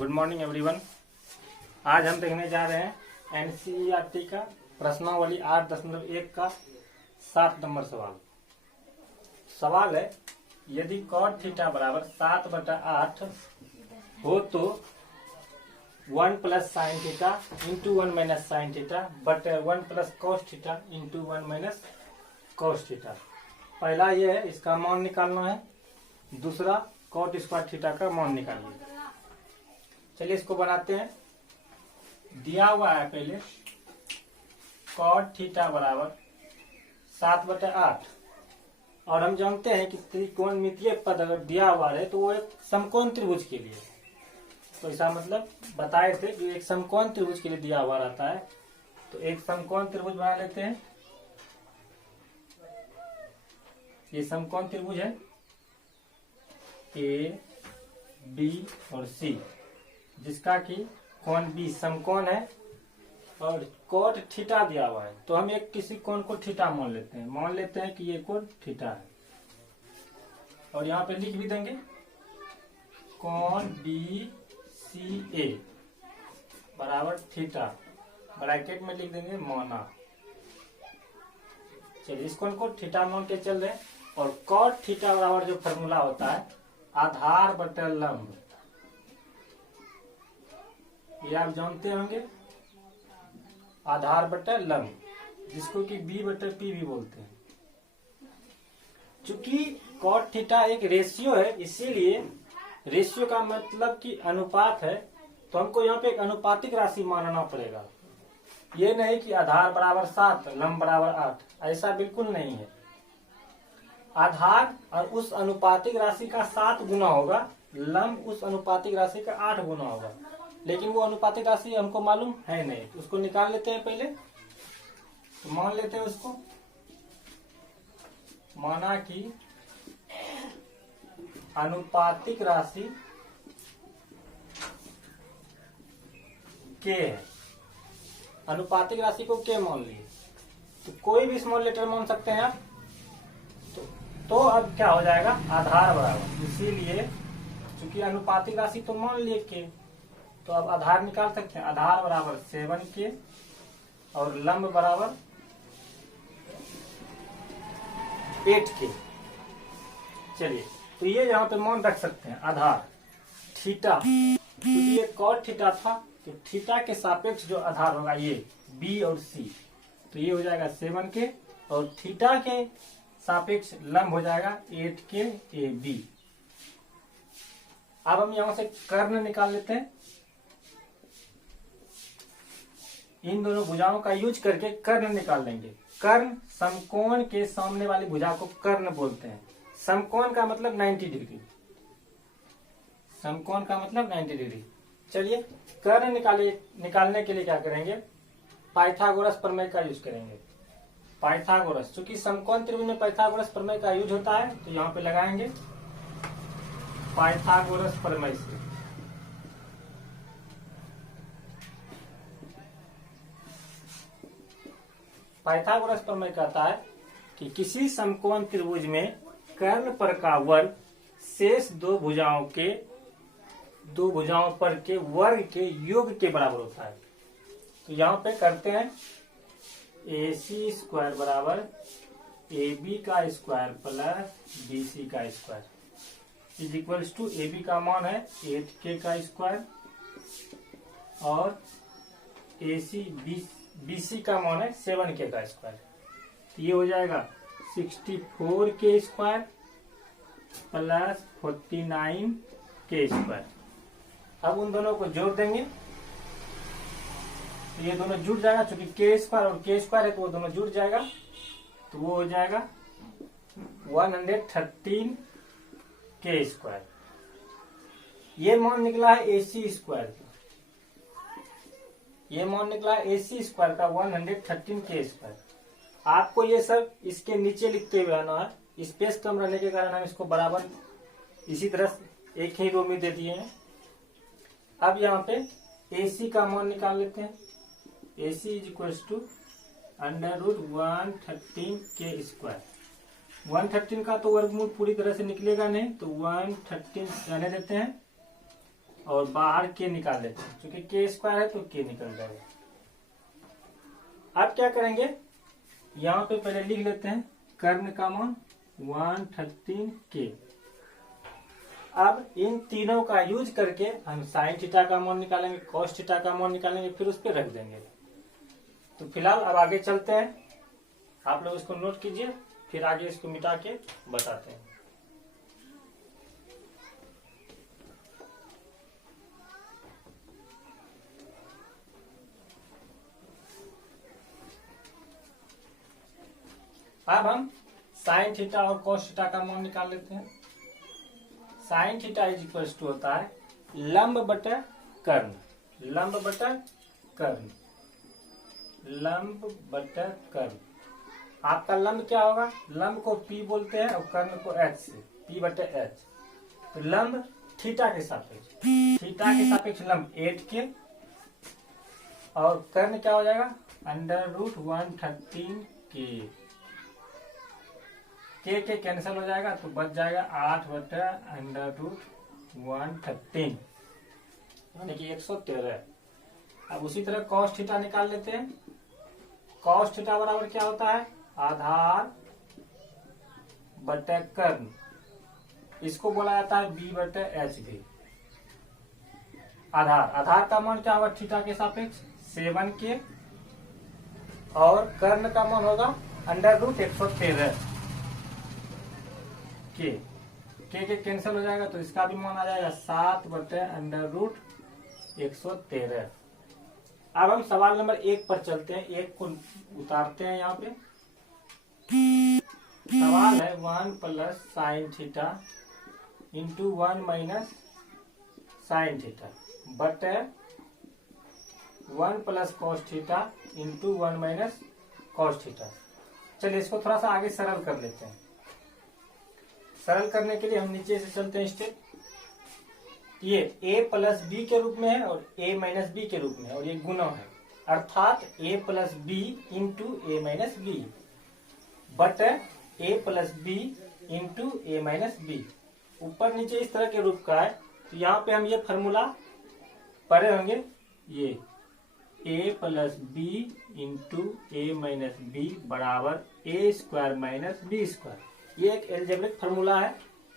Good morning everyone. आज हम देखने जा रहे हैं एनसीईआरटी का प्रश्नावली 8.1 का 7 नंबर सवाल। सवाल है, यदि cot थीटा बराबर 7/8 हो तो 1 plus sine theta into 1 minus sine theta but 1 plus cos theta into 1 minus cos theta. पहला ये है, इसका मान निकालना है। दूसरा कॉट स्क्वायर थीटा का मान निकालिए। चलिए इसको बनाते हैं। दिया हुआ है पहले कॉट थीटा बराबर 7/8 और हम जानते हैं कि त्रिकोणमितीय पद अगर दिया हुआ है तो वो एक समकोण त्रिभुज के लिए, तो ऐसा मतलब बताए थे कि एक समकोण त्रिभुज के लिए दिया हुआ रहता है। तो एक समकोण त्रिभुज बना लेते हैं। ये समकोण त्रिभुज है ए बी और सी, जिसका कि कोण बी समकोण है और कोण थीटा दिया हुआ है। तो हम एक किसी कोण को थीटा मान लेते हैं कि ये कोण थीटा है और यहाँ पे लिख भी देंगे कोण बी सी ए बराबर थीटा, ब्रैकेट में लिख देंगे माना। चलिए इस कोण को थीटा मान के चल रहे हैं। और कॉट थीटा बराबर जो फॉर्मूला होता है आधार बटा लंब, ये आप जानते होंगे, आधार बटा लंब, जिसको कि बी बटा पी भी बोलते हैं। चूंकि कॉट थीटा एक रेशियो है, इसीलिए रेशियो का मतलब कि अनुपात है, तो हमको यहाँ पे एक अनुपातिक राशि मानना पड़ेगा। ये नहीं कि आधार बराबर 7 लंब बराबर 8, ऐसा बिल्कुल नहीं है। आधार और उस अनुपातिक राशि का 7 गुना होगा, लंब उस अनुपातिक राशि का 8 गुना होगा, लेकिन वो अनुपातिक राशि हमको मालूम है नहीं। उसको निकाल लेते हैं पहले। तो मान लेते हैं उसको, माना कि अनुपातिक राशि के है। अनुपातिक राशि को के मान लिए, तो कोई भी स्मॉल लेटर मान सकते हैं आप। तो अब क्या हो जाएगा, आधार बराबर, इसीलिए चूंकि अनुपातिक राशि तो मान लिए के, तो अब आधार निकाल सकते हैं। आधार बराबर 7 के और लंब बराबर 8 के। चलिए तो ये यहाँ पे मान रख सकते हैं। आधार थीटा, क्योंकि ये कॉट थीटा था, तो थीटा के सापेक्ष जो आधार होगा ये बी और सी, तो ये हो जाएगा 7 के और थीटा के सापेक्ष लंब हो जाएगा 8 के ए बी। अब हम यहां से कर्ण निकाल लेते हैं। इन दोनों भुजाओं का यूज करके कर्ण निकाल लेंगे। कर्ण समकोण के सामने वाली भुजा को कर्ण बोलते हैं। समकोण का मतलब 90 डिग्री, समकोण का मतलब 90 डिग्री। चलिए कर्ण निकालने के लिए क्या करेंगे, पाइथागोरस प्रमेय का यूज करेंगे। पाइथागोरस, चूंकि समकोण त्रिभुज में पाइथागोरस प्रमेय का यूज होता है, तो यहाँ पे लगाएंगे पाइथागोरस प्रमेय से। पाइथागोरस प्रमेय कहता है कि किसी समकोण त्रिभुज में कर्ण पर का वर्ग शेष दो भुजाओं पर के वर्ग के योग के बराबर होता है। तो यहाँ पे करते हैं AC स्क्वायर बराबर AB का स्क्वायर प्लस BC का square is equals to AB का मान है 8K का स्क्वायर और BC का मान है 7K का स्क्वायर। तो ये हो जाएगा 64K square plus 49K square. अब उन दोनों को जोड़ देंगे, तो ये दोनों जुड़ जाएगा। चूंकि के स्क्वायर और के स्क्वायर है तो वो दोनों जुड़ जाएगा, तो वो हो जाएगा 113 के स्क्वायर। ये मान निकला है AC स्क्वायर का, ये मान निकला है AC स्क्वायर का 113 के स्क्वायर। आपको ये सब इसके नीचे लिखते हुए आना है। स्पेस कम रहने के कारण हम इसको बराबर इसी तरह एक ही रो में दे दिए हैं। अब यहाँ पे AC का मान निकाल लेते हैं। AC इज इक्वल टू √113 के स्क्वायर। 113 का तो वर्गमूल पूरी तरह से निकलेगा नहीं, तो 113 रहने देते हैं और बाहर के निकाल लेते हैं, क्योंकि के स्क्वायर है तो के निकल जाएगा। अब क्या करेंगे, यहाँ पे पहले लिख लेते हैं कर्ण का मान 113 के। अब इन तीनों का यूज करके हम साइन थीटा का मान निकालेंगे, कॉस थीटा का मान निकालेंगे, फिर उस पर रख देंगे। तो फिलहाल अब आगे चलते हैं, आप लोग इसको नोट कीजिए, फिर आगे इसको मिटा के बताते हैं। अब हम साइन थीटा और कॉस थीटा का मान निकाल लेते हैं। Sine theta is equal to होता है लंब बटा कर्ण, लंब बटा कर्ण, लंब बटा कर्ण। आपका लंब क्या होगा, लंब को P बोलते हैं और कर्ण को H से, P बटे H। तो लंब थीटा के सापेक्ष, थीटा के सापेक्ष लंब 8 के, और कर्ण क्या हो जाएगा √113 के कैंसिल हो जाएगा, तो बच जाएगा 8 बटा √113 यानी कि 113। अब उसी तरह कॉस थीटा निकाल लेते हैं। कॉस थीटा बराबर क्या होता है, आधार बटे कर्ण, इसको बोला जाता है B बटे H भी। आधार, आधार का मान क्या होगा थीटा के सापेक्ष 7 के, और कर्ण का मान होगा √113 के कैंसिल हो जाएगा, तो इसका भी मान आ जाएगा 7 बटे √113। अब हम सवाल नंबर 1 पर चलते हैं, 1 को उतारते हैं यहाँ पे। सवाल है 1 plus sine theta into 1 minus sine theta बटे 1 plus cos theta into 1 minus cos theta. चलिए इसको थोड़ा सा आगे सरल कर लेते हैं। सरल करने के लिए हम नीचे से चलते हैं स्टेप। ये a प्लस बी के रूप में है और a माइनस बी के रूप में है, और ये गुना है, अर्थात a plus B into a minus B बटे a plus B into a minus B. ऊपर नीचे इस तरह के रूप का है, तो यहाँ पे हम ये फॉर्मूला पढ़े होंगे, ये a plus B into a minus B बराबर a square minus B square. ये एक एल्जेब्रिक फॉर्मूला है,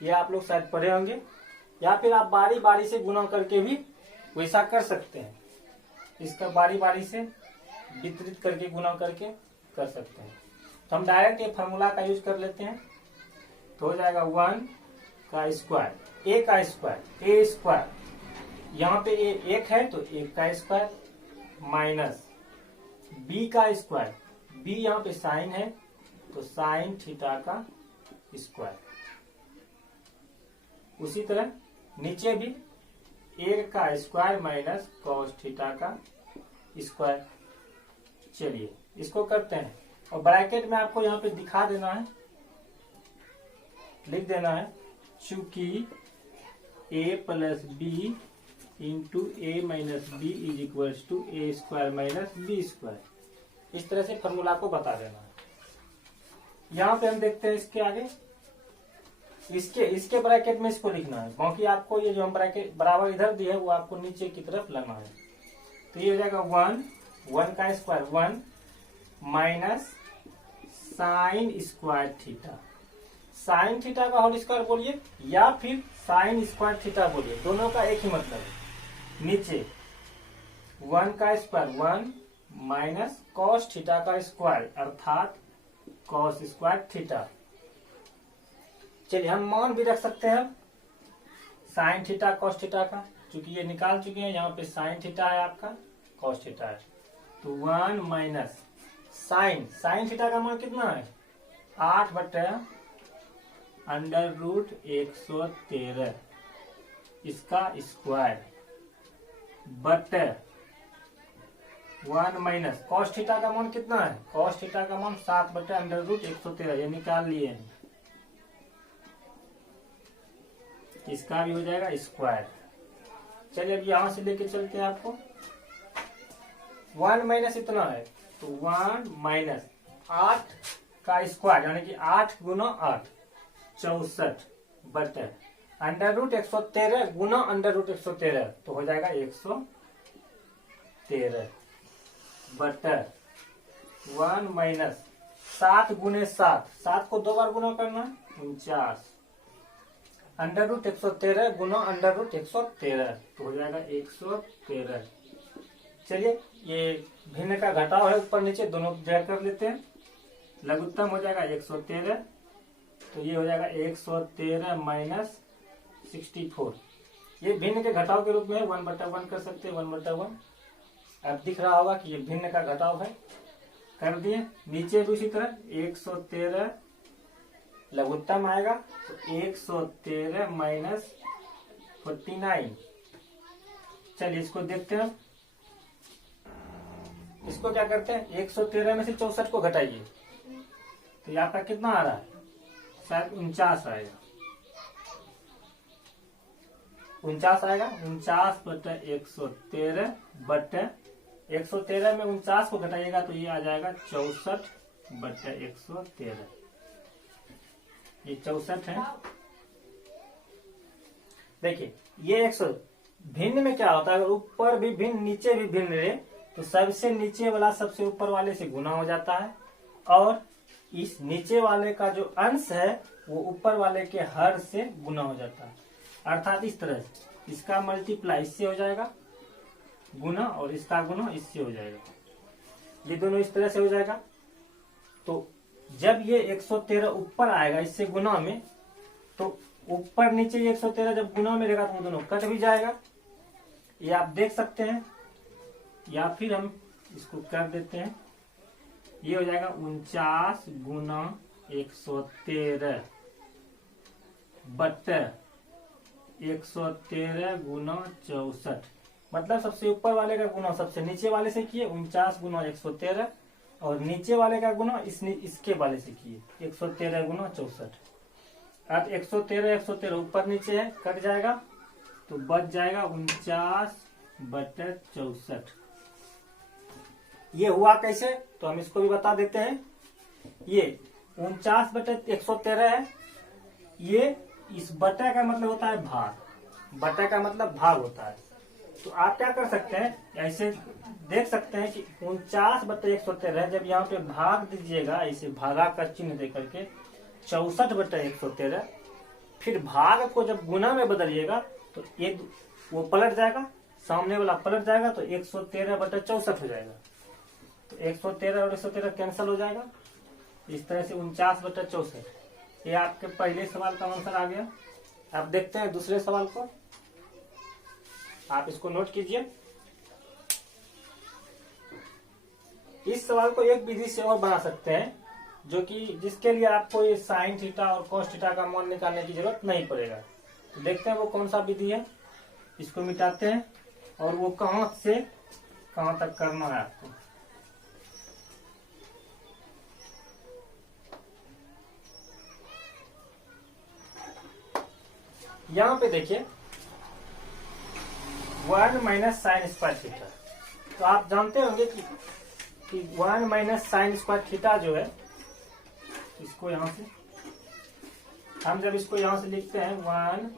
ये आप लोग शायद पढ़े होंगे, या फिर आप बारी बारी से गुना करके भी वैसा कर सकते हैं। इसका बारी बारी से वितरित करके गुना करके कर सकते हैं। तो हम डायरेक्ट ये फॉर्मूला का यूज कर लेते हैं, तो हो जाएगा 1 का स्क्वायर, a का स्क्वायर, a स्क्वायर, यहाँ पे a 1 है तो 1 का स्क्वायर, माइनस b का स्क्वायर, b यहाँ पे साइन है तो साइन थीटा का स्क्वायर। उसी तरह नीचे भी 1 का स्क्वायर माइनस कॉस थीटा का स्क्वायर। चलिए इसको करते हैं, और ब्रैकेट में आपको यहाँ पे दिखा देना है, लिख देना है, चूंकि a plus B into a minus B is equal to a square minus B square. इस तरह से फॉर्मूला को बता देना है। यहाँ पे हम देखते हैं इसके आगे, इसके ब्रैकेट में इसको लिखना है, बाकी आपको ये जो हम ब्रैकेट बराबर इधर दिया है वो आपको नीचे की तरफ लगना है। तो ये हो जाएगा 1 का square 1 minus sign square theta, sine theta का होल स्क्वायर बोलिए या फिर साइन स्क्वायर थीटा बोलिए, दोनों का एक ही मतलब है। नीचे 1 का स्क्वायर 1 माइनस कॉस थीटा का स्क्वायर, अर्थात कॉस स्क्वायर थीटा। चलिए हम मान भी रख सकते हैं साइन थीटा कॉस थीटा का, क्योंकि ये निकाल चुके हैं, यहाँ पे साइन थीटा है आपका, कॉस थीटा है, तो 1 माइनस साइन थीटा का मान कितना है 8 बटे √113 इसका स्क्वायर बटे 1 माइनस कॉस थीटा का मान कितना है, कॉस थीटा का मान 7 बटे √113, ये निकाल लिए हैं, इसका भी हो जाएगा स्क्वायर। चलिए अब यहां से लेके चलते हैं आपको, 1 माइनस इतना है तो 1 माइनस 8 का स्क्वायर यानी कि 8 गुना 8 64 बटे √113 गुना √113 तो हो जाएगा 113 बटा 1 माइनस 7 गुने 7 को 2 बार गुना करना 49 √113 गुना √113 तो हो जाएगा 113। चलिए ये भिन्न का घटाव है ऊपर नीचे दोनों जोड़ कर लेते हैं। लघुत्तम हो जाएगा 113 तो ये हो जाएगा 113 माइनस 64। ये भिन्न के घटाव के रूप में 1/1 कर सकते हैं 1/1। अब दिख रहा होगा कि ये भिन्न का घटाव है, कर दिए। नीचे भी उसी तरह 113 लघुत्तम आएगा तो 113 माइनस 49। चलिए इसको देखते हैं। इसको क्या करते हैं 113 में से 64 को घटाइए तो ये आपका कितना आ रहा है, शायद 49 आएगा। 49 आएगा 49 बटे 113 बटे 113 में 49 को घटाइएगा तो ये आ जाएगा 64 बटे 113। ये 64 है। देखिए ये 100 भिन्न में क्या होता है, अगर ऊपर भी भिन्न नीचे भी भिन्न रहे तो सबसे नीचे वाला सबसे ऊपर वाले से गुना हो जाता है और इस नीचे वाले का जो अंश है वो ऊपर वाले के हर से गुना हो जाता है। अर्थात इस तरह से इसका मल्टीप्लाई इससे हो जाएगा गुना और इसका गुना इससे हो जाएगा। ये दोनों इस तरह से हो जाएगा। तो जब ये 113 ऊपर आएगा इससे गुना में तो ऊपर नीचे 113 जब गुना में रहेगा तो वो दोनों कट भी जाएगा। ये आप देख सकते हैं या फिर हम इसको कर देते हैं। ये हो जाएगा 49 गुना 113 बटे 113 गुना 64। मतलब सबसे ऊपर वाले का गुना सबसे नीचे वाले से किए 49 गुना 113 और नीचे वाले का गुना इसके वाले से किए 113 गुना 64। अब 113 ऊपर नीचे है कट जाएगा तो बच जाएगा 49 बटे 64। ये हुआ कैसे तो हम इसको भी बता देते हैं। ये 49 बटे 113 है। ये इस बटे का मतलब होता है भाग, बटे का मतलब भाग होता है। तो आप क्या कर सकते हैं ऐसे देख सकते हैं कि 49 बटे 113 जब यहाँ पे भाग दीजिएगा ऐसे भागा का चिन्ह दे करके 64 बटे 113 फिर भाग को जब गुना में बदलिएगा तो एक वो पलट जाएगा, सामने वाला पलट जाएगा तो 113 बटे 64 हो जाएगा। तो 113 और 113 कैंसिल हो जाएगा। इस तरह से 49 बटे 64। ये आपके पहले सवाल का आंसर आ गया। अब देखते हैं दूसरे सवाल को। आप इसको नोट कीजिए। इस सवाल को एक विधि से और बना सकते हैं जो कि जिसके लिए आपको ये साइन थीटा और कॉस थीटा का मान निकालने की जरूरत नहीं पड़ेगा। तो देखते हैं वो कौन सा विधि है। इसको मिटाते हैं और वो कहां से कहां तक करना है आपको। यहां पे देखिए 1 माइनस साइन स्क्वायर थीटा। तो आप जानते होंगे कि 1 माइनस साइन स्क्वायर थीटा जो है इसको यहां से हम जब इसको यहां से लिखते हैं 1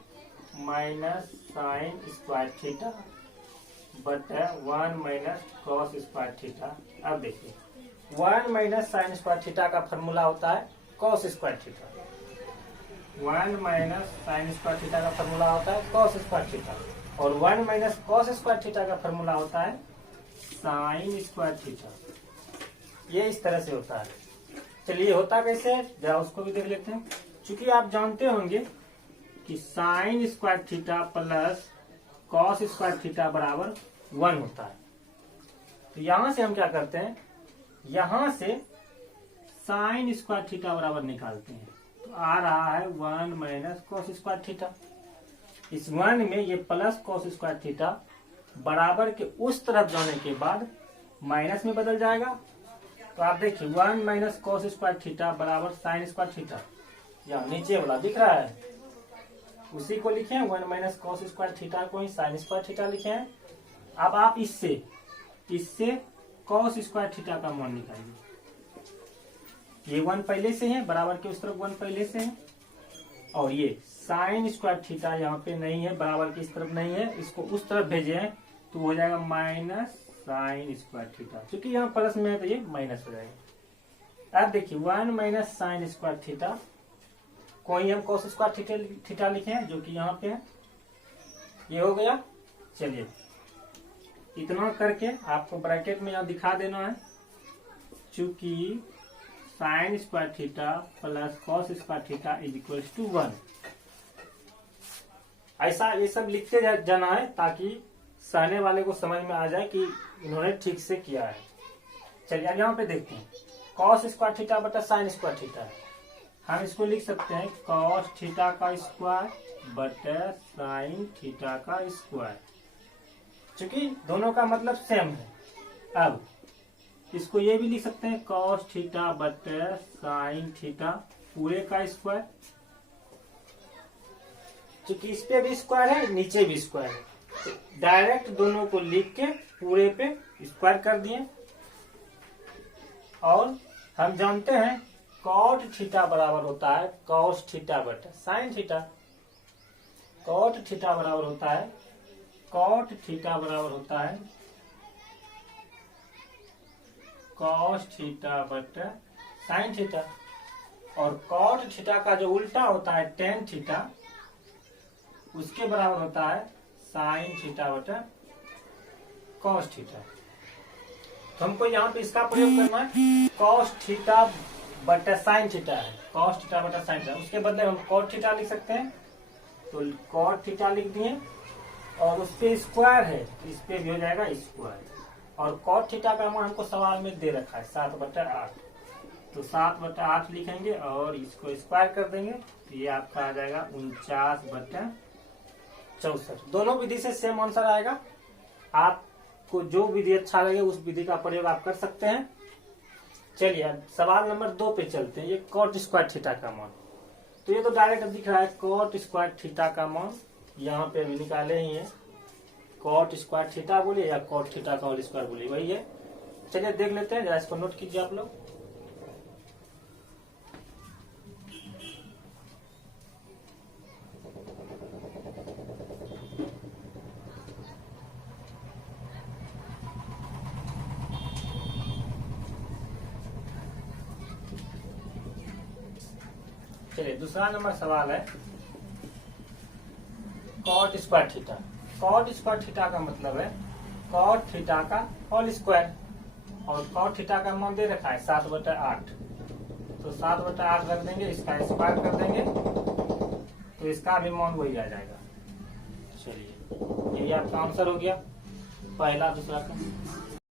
माइनस साइन स्क्वायर थीटा बटा 1 माइनस कॉस स्क्वायर थीटा। अब देखिए 1 माइनस साइन स्क्वायर थीटा का फॉर्मूला होता है cos square theta. 1 minus sign square theta का फॉर्मूला होता है कॉस स्क्वायर थीटा और 1 माइनस कॉस स्क्वायर थीटा का फॉर्मूला होता है साइन स्क्वायर थीटा। ये इस तरह से होता है। चलिए होता कैसे है जरा उसको भी देख लेते हैं। चूंकि आप जानते होंगे कि sign square theta plus cos square theta बराबर 1 होता है। तो यहां से हम क्या करते हैं, यहां से साइन स्क्वायर थीटा बराबर निकालते हैं। तो आ रहा है 1 माइनस कॉस स्क्वायर थीटा। इस 1 में ये प्लस कॉस स्क्वायर थीटा बराबर के उस तरफ जाने के बाद माइनस में बदल जाएगा। तो आप देखिए 1 माइनस कॉस स्क्वायर थीटा बराबर साइन स्क्वायर थीटा। यहाँ नीचे वाला दिख रहा है उसी को लिखे हैं 1 माइनस कॉस स्क्वायर थीटा को ही साइन स्क्वायर थीटा लिखे हैं। अब आप इससे कॉस स्क्वायर थीटा का मान निकालिए। ये 1 पहले से है बराबर के उस तरफ 1 पहले से है और ये साइन स्क्वायर थीटा यहाँ पे नहीं है, बराबर की इस तरफ नहीं है, इसको उस तरफ भेजे हैं तो हो जाएगा माइनस साइन स्क्वायर थीटा। क्योंकि यहाँ प्लस में है तो ये माइनस हो जाएगा। अब देखिए 1 माइनस साइन स्क्वायर थीटा को ही हम कॉस स्क्वायर थीटा लिखे हैं जो कि यहाँ पे है। ये हो गया। चलिए इतना करके आपको ब्रैकेट में यहाँ दिखा देना है, चूंकि sine square theta plus cos square theta is equal to 1। ऐसा ये सब लिखते जाना है ताकि सहने वाले को समझ में आ जाए कि इन्होंने ठीक से किया है। चलिए अब यहाँ पे देखते हैं, कॉस स्क्वायर थीटा बटा साइन स्क्वायर थीटा है। हम इसको लिख सकते हैं कॉस थीटा का स्क्वायर बटा साइन थीटा का स्क्वायर, क्योंकि दोनों का मतलब सेम है। अब इसको ये भी लिख सकते हैं कॉस थीटा बटा साइन थीटा पूरे का स्क्वायर, क्योंकि इस पे भी स्क्वायर है नीचे भी स्क्वायर है, तो डायरेक्ट दोनों को लिख के पूरे पे स्क्वायर कर दिए। और हम जानते हैं कॉट थीटा बराबर होता है कॉस थीटा बटा साइन थीटा। कॉट थीटा बराबर होता है कॉट थीटा बराबर होता है कॉस थीटा बटा साइन थीटा, और कॉट थीटा का जो उल्टा होता है टेन थीटा, उसके बराबर होता है साइन थीटा बटा कॉस थीटा। तो हमको यहाँ पे इसका प्रयोग करना है, कॉस थीटा बटा साइन थीटा है, कॉस थीटा बटा साइन थीटा, उसके बदले हम कॉट थीटा लिख सकते हैं। तो कॉट थीटा लिख दिए और उस पे स्क्वायर है, इस पे भी हो जाएगा स्क्वायर। और कॉट थीटा का मान हमको सवाल में दे रखा है 7/8, तो 7/8 लिखेंगे और इसको स्क्वायर कर देंगे तो ये आपका आ जाएगा 49/64। दोनों विधि से सेम आंसर आएगा। आपको जो विधि अच्छा लगे उस विधि का प्रयोग आप कर सकते हैं। चलिए अब सवाल नंबर 2 पे चलते हैं। ये कॉट स्क्वायर थीटा का मान, तो ये तो डायरेक्ट दिख रहा है कॉट स्क्वायर थीटा का मान यहाँ पे अभी निकाले ही है। कॉट स्क्वायर थीटा बोलिए या कॉट थीटा का होल स्क्वायर बोलिए, वही है। चलिए देख लेते हैं, जरा इसको नोट कीजिए आप लोग। चलिए दूसरा नंबर सवाल है cot square theta. Cot square theta का मतलब है कॉट थीटा का होल स्क्वायर, और कॉट थीटा का मान दे रखा है 7/8, तो 7/8 रख देंगे, इसका स्क्वायर कर देंगे तो इसका भी मान वही आ जाएगा। चलिए ये आपका आंसर हो गया पहला दूसरा का।